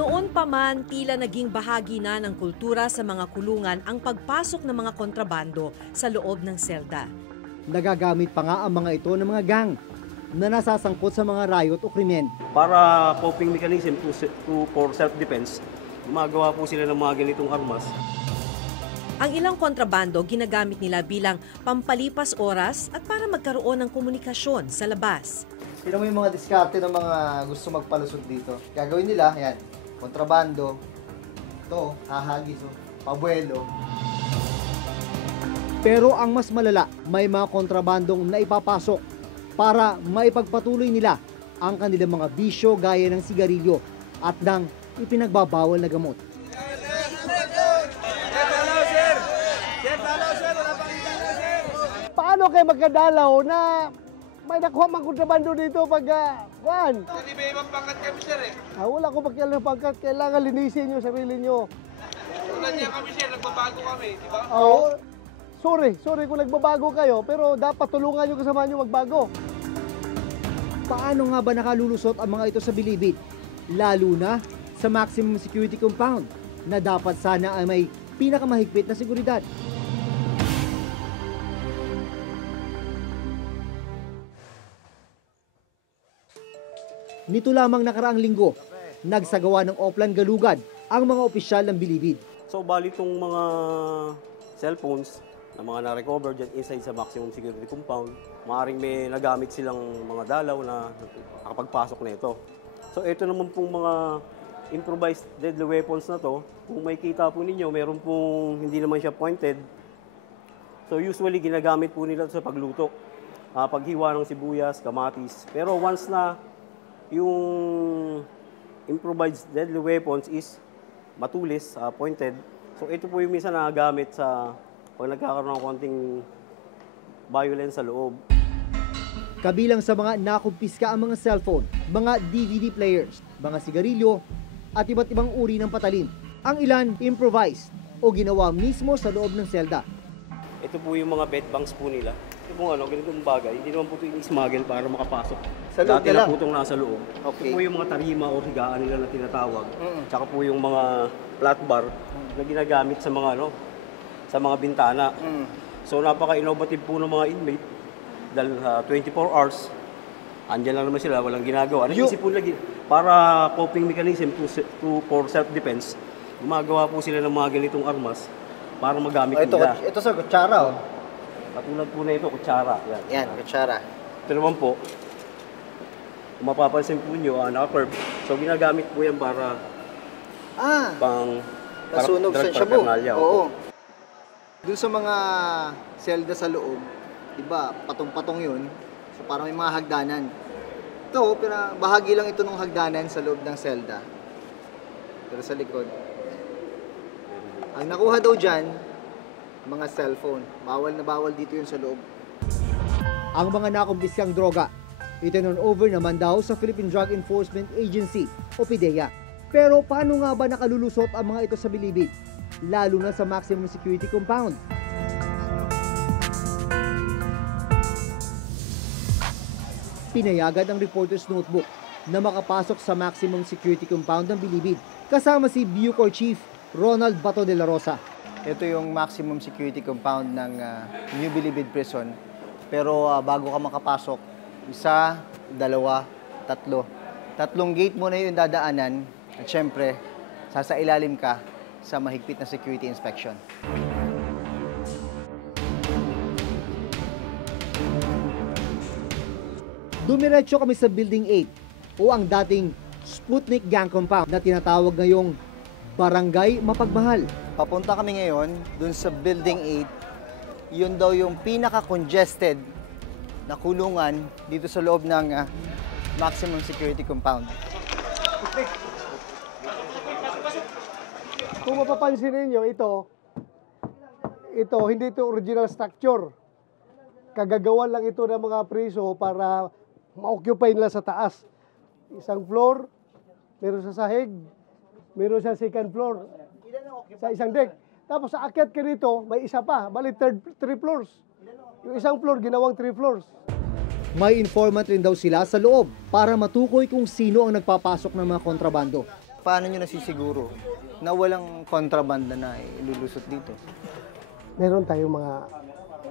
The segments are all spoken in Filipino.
Noon pa man, tila naging bahagi na ng kultura sa mga kulungan ang pagpasok ng mga kontrabando sa loob ng selda. Nagagamit pa nga ang mga ito ng mga gang na nasasangkot sa mga riot o krimen. Para coping mechanism for self-defense, gumagawa po sila ng mga ganitong armas. Ang ilang kontrabando ginagamit nila bilang pampalipas oras at para magkaroon ng komunikasyon sa labas. Sino mo yung mga diskarte ng mga gusto magpalusot dito? Gagawin nila, yan, kontrabando, ito, hahagis, pabuelo. Pero ang mas malala, may mga kontrabandong naipapasok para maipagpatuloy nila ang kanilang mga bisyo gaya ng sigarilyo at ng ipinagbabawal na gamot. Paano kayo magkadalaw na may nakuha mang kontrabando dito pag kuhan? Hindi may ibang pangkat kami, sir, eh. Wala ko pakialam ng pangkat, kailangan linisin yung sarili nyo. Tulad niya kami, sir, nagbabago kami, di ba? Oo. Sorry kung nagbabago kayo, pero dapat tulungan nyo kasama nyo magbago. Paano nga ba nakalulusot ang mga ito sa bilibid? Lalo na sa maximum security compound na dapat sana ay may pinakamahigpit na seguridad. Nito lamang nakaraang linggo, nagsagawa ng offline galugad ang mga opisyal ng bilibid. So bali itong mga cellphones na mga na-recover dyan inside sa maximum security compound, maaaring may nagamit silang mga dalaw na nakapagpasok na ito. So ito naman pong mga improvised deadly weapons na to, kung makikita po ninyo, meron pong hindi naman siya pointed. So usually ginagamit po nila sa pagluto, paghiwa ng sibuyas, kamatis. Pero once na yung improvised deadly weapons is matulis, pointed, so ito po yung minsan nagagamit sa pag nagkakaroon ng konting violence sa loob. Kabilang sa mga nakumpiska ang mga cellphone, mga DVD players, mga sigarilyo, at iba't ibang uri ng patalin. Ang ilan improvised o ginawa mismo sa loob ng selda. Ito po yung mga bed banks po nila. Ito po ganitong bagay, hindi naman po ito in-smuggle para makapasok. Sa loob Dati nila? na po itong nasa loob. Okay. Ito po yung mga tarima o higaan nila na tinatawag. Tsaka po yung mga flat bar na ginagamit sa mga sa mga bintana. So napaka-innovative po ng mga inmate dahil 24 hours andyan lang naman sila, walang ginagawa. Naisip po lagi para coping mechanism for self-defense. Gumagawa po sila ng mga ganitong armas para magamit nila. Ito sa kutsara, Katulad po na ito, kutsara. Yan, kutsara. Ito naman po, kung mapapansin po nyo, naka-curve. So ginagamit po yan para Nasunog sa drug shabu. paraphernalia. Oo. Doon sa mga selda sa loob, diba, patong-patong yun. So parang may mga hagdanan. Ito, pero bahagi lang ito ng hagdanan sa loob ng selda. Pero sa likod. Ang nakuha daw dyan, mga cellphone. Bawal na bawal dito yun sa loob. Ang mga nakumpiskang droga, itinurn over naman daw sa Philippine Drug Enforcement Agency o PDEA. Pero paano nga ba nakalulusot ang mga ito sa bilibid? Lalo na sa maximum security compound. Pinayagan ang reporter's notebook na makapasok sa maximum security compound ng bilibid kasama si Bucor Chief Ronald Bato de la Rosa. Ito yung maximum security compound ng New Bilibid Prison. Pero bago ka makapasok, 1, 2, 3. Tatlong gate mo na yung dadaanan at syempre, sasailalim ka sa mahigpit na security inspection. Dumiretso kami sa Building 8 o ang dating Sputnik Gang Compound na tinatawag ngayong Barangay Mapagmahal. Papunta kami ngayon dun sa Building 8. Yun daw yung pinaka-congested na kulungan dito sa loob ng maximum security compound. Kung mapapansin ninyo, ito, hindi ito original structure. Kagagawan lang ito ng mga priso para ma-occupy nila sa taas. Isang floor, meron sa sahig, meron sa second floor, sa isang deck. Tapos sa akyat ka dito, may isa pa, bali 3 floors. Yung isang floor, ginawang 3 floors. May informant rin daw sila sa loob para matukoy kung sino ang nagpapasok ng mga kontrabando. Paano nyo nasisiguro na walang kontrabanda na ilulusot dito? Meron tayong mga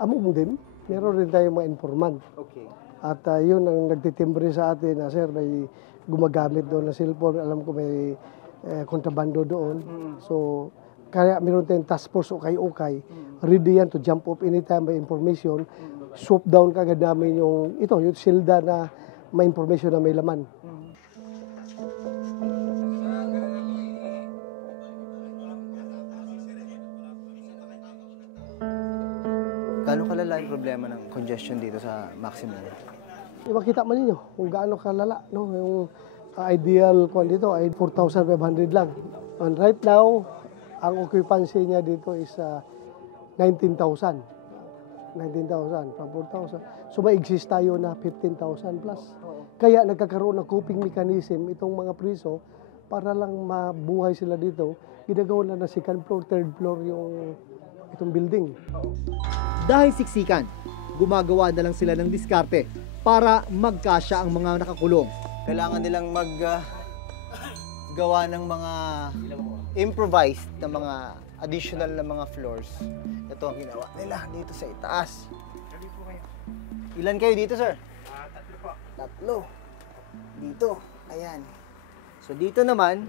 among din, meron rin tayong mga informant. Okay. At yun ang nagtitimbre sa atin na, sir, may gumagamit doon ng cellphone. Alam ko may kontrabando doon. So, kaya meron tayong task force ukay-ukay. Ready yan to jump up anytime may information. Swoop down kagad namin yung silda na may information na may laman. Gaano kalala yung problema ng congestion dito sa Maximum? Makita man ninyo kung gaano kalala. No? Yung ideal kung dito ay 4,500 lang. And right now, ang occupancy niya dito is 19,000. 19,000 from 4,000. So may exist tayo na 15,000 plus. Kaya nagkakaroon ng coping mechanism itong mga priso para lang mabuhay sila dito. Ginagawa na second floor, third floor yung itong building. Dahil siksikan, gumagawa na lang sila ng diskarte para magkasya ang mga nakakulong. Kailangan nilang gawa ng mga improvised na mga additional na mga floors. Ito ang ginawa nila dito sa itaas. Ilan kayo dito, sir? Tatlo po. Tatlo. Dito. Ayan. So dito naman,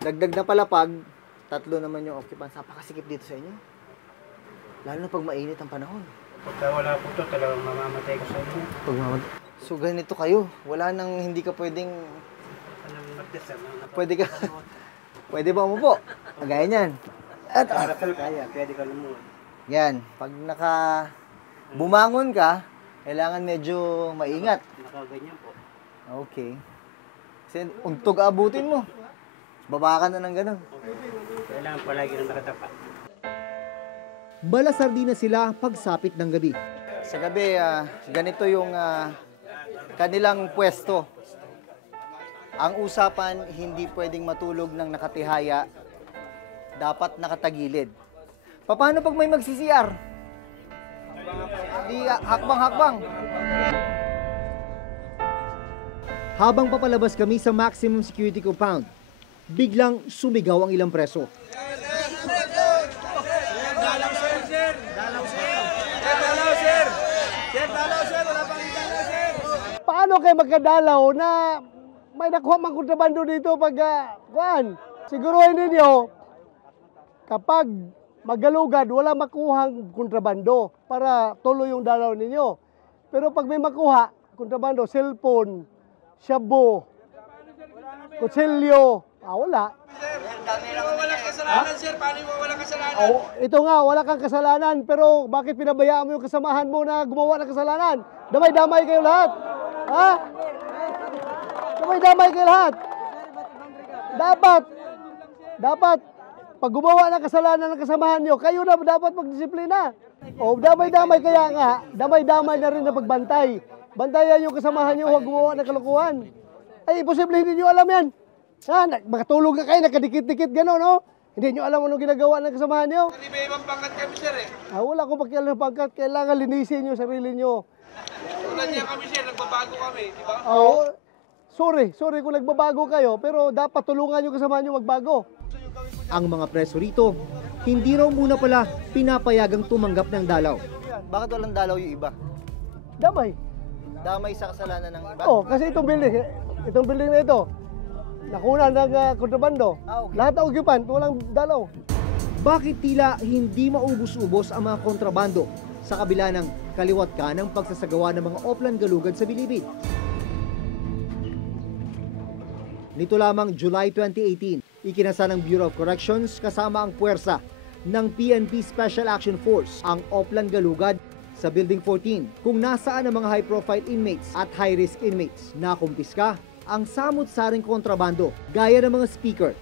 dagdag na palapag, tatlo naman yung occupants. Napakasikip dito sa inyo. Lalo na pag mainit ang panahon. Pagka wala po ito, talagang mamamatay ko sa inyo. So ganito kayo. Wala nang hindi ka pwedeng... Anong magdasal? Pwede ba umupo? Kagaya niyan. At Kaya, pwede ka lumuha. yan. Pag bumangon ka, kailangan medyo maingat. Nakaganyan po. Okay. Kasi untog abutin mo. Baba ka na ng ganun. Kailangan palagi na nakatapat. Malasar din na sila pagsapit ng gabi. Sa gabi, ganito yung kanilang pwesto. Ang usapan, hindi pwedeng matulog ng nakatihaya. Dapat nakatagilid. Paano pag may mag-CCR? Di hakbang-hakbang. Habang papalabas kami sa maximum security compound, biglang sumigaw ang ilang preso. Paano kayo magkadalaw na may nakuha mang kontrabando dito pag kuan? Siguruhin ninyo, kapag magalugad, wala makuhang kontrabando para tuloy yung dalaw ninyo. Pero pag may makuha, kontrabando, cellphone, shabu, kutsilyo, wala. Walang kasalanan, sir. Paano mo walang kasalanan? Ito nga, wala kang kasalanan, pero bakit pinabayaan mo yung kasamahan mo na gumawa ng kasalanan? Damay-damay kayo lahat. Ha? Damay-damay kayo lahat. Dapat, pag gumawa ng kasalanan ng kasamahan nyo, kayo na dapat magdisiplina. Damay-damay kaya nga, damay-damay na rin na pagbantay. Bantayan yung kasamahan nyo, huwag gumawa ng kalokohan. Ay, imposible hindi nyo alam yan. Makatulog na kayo, nakadikit-dikit gano'n, no? Hindi nyo alam anong ginagawa ng kasamahan nyo. Hindi may ibang pangkat kami, sir eh. Wala akong pakialam ng pangkat, kailangan linisin nyo sarili nyo. Tulad niya kami, sir. Nagbabago kami, di ba? Sorry kung nagbabago kayo, pero dapat tulungan nyo kasama nyo magbago. Ang mga preso rito, hindi raw muna pala pinapayagang tumanggap ng dalaw. Bakit walang dalaw yung iba? Damay. Damay sa kasalanan ng iba? Kasi itong building na ito, nakuna ng kontrabando. Okay. Lahat ng occupant, walang dalaw. Bakit tila hindi maubos-ubos ang mga kontrabando sa kabila ng kaliwat ka ng pagsasagawa ng mga Oplan Galugad sa Bilibid? Nito lamang July 2018, ikinasa ng Bureau of Corrections kasama ang puwersa ng PNP Special Action Force ang Oplan Galugad sa Building 14 kung nasaan ang mga high-profile inmates at high-risk inmates na kumpiska ang samut-saring kontrabando gaya ng mga speaker,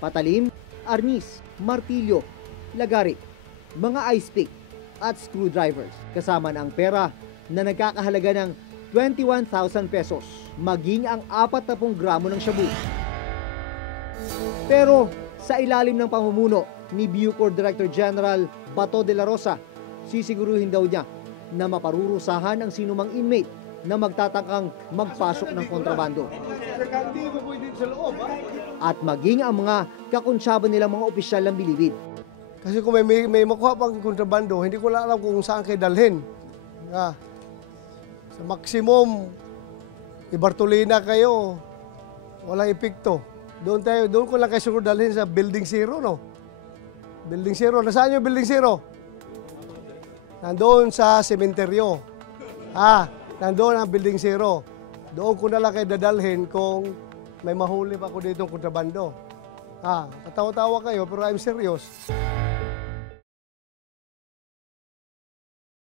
patalim, arnis, martilyo, lagari, mga ice pick at screwdrivers kasama na ang pera na nagkakahalaga ng 21,000 pesos, maging ang 40 gramo ng shabu. Pero sa ilalim ng pamumuno ni Bucor Director General Bato de la Rosa, sisiguruhin daw niya na maparurusahan ang sinumang inmate na magtatangkang magpasok ng kontrabando. Hindi mo pwede sa loob, ha? At maging ang mga kakonsyaba nilang mga opisyal ng bilibid. Kasi kung may makuha pang kontrabando, hindi ko lang alam kung saan kayo dalhin. Sa maximum, ibartolina kayo, walang epekto. Doon ko lang kayo siguro dalhin sa Building Zero, no? Building Zero. Nasaan yung Building Zero? Nandoon sa sementeryo. Nandoon ang Building Zero. Doon ko na lang kayo dadalhin kung may mahuli pa ako dito kontrabando. Katawa-tawa kayo pero I'm serious.